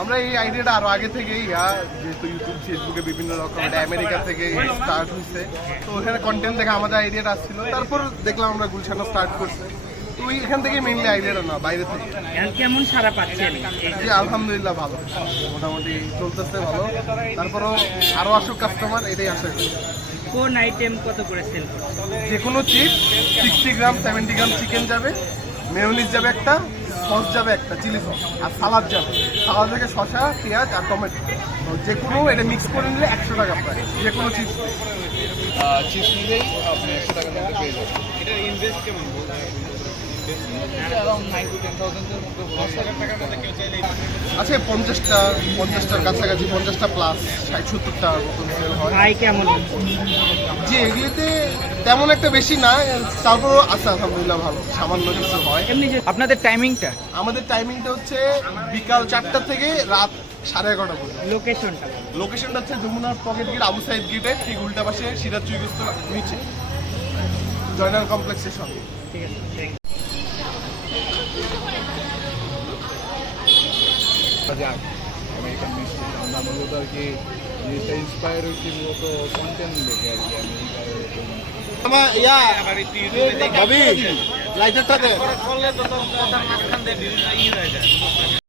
আমরা এই আইডিয়াটা আরো আগে থেকেই যেহেতু ইউটিউব ফেসবুকে বিভিন্ন রকম আমেরিকা থেকে স্টার্ট হয়েছে, তো ওখানে কন্টেন্ট দেখে আমাদের আইডিয়াটা আসছিল। তারপর দেখলাম আমরা গুলশানও স্টার্ট করছে, তো এখান থেকে মেইনলি আইডিয়াটা না, বাইরে থেকে। কেমন সারা পাচ্ছেন? জি আলহামদুলিল্লাহ ভালো, মোটামুটি চলতেছে ভালো। তারপরও আরো আসুক কাস্টমার, এটাই আশা করি। কোন আইটেম কত করে সেল করছেন? যে কোনো চিপ 60 গ্রাম 70 গ্রাম চিকেন যাবে, মেয়োনিজ যাবে একটা, সস যাবে একটা, চিলি সস, আর সালাদ যাবে। সালাদ থেকে শসা, পেঁয়াজ আর টমেটো, যে কোনো এটা মিক্স করে নিলে 100 টাকা প্রায়। যে কোনো চিপস চিপস নিলেই আপনি 100 টাকার মধ্যে পেয়ে যাবেন। এটার ইনভেস্ট কেমন? অ্যারাউন্ড 9 to 10,000 এর মধ্যে 10,000 টাকার মধ্যে কেউ চাইলে আছে 50টার কাছাকাছি, 50টা প্লাস 60-70টার মতন সেল হয়। আই কেমন? যে এগুলিতে তেমন একটা বেশি না, তারপরও আছে আলহামদুলিল্লাহ ভালো, সামান্য কিছু হয়। এমনি যে আপনাদের টাইমিংটা, আমাদের টাইমিংটা হচ্ছে বিকাল 4টা থেকে রাত 11:30 পর্যন্ত। লোকেশনটা? লোকেশনটা হচ্ছে যমুনার পকেট গেট, আবু সাইদ গেটে ঠিক উল্টা পাশে, সিরাজ চৌরাস্তা নিচে, জয়নাল কমপ্লেক্সের সঙ্গে। ঠিক আছে, থ্যাংক ইউ। যাক আমেরিকান মিষ্টি আমরা মূলত আর কি জিনিসটা ইন্সপায়ার হয়েছি মূলত কন্টেন্ট দেখে আর কি আমেরিকার এরকম। আবার একটু ইউটিউবে দেখে লাইটারটা দে। করলে তো কথার মাঝখান দিয়ে বিভিন্ন হয়ে যায়।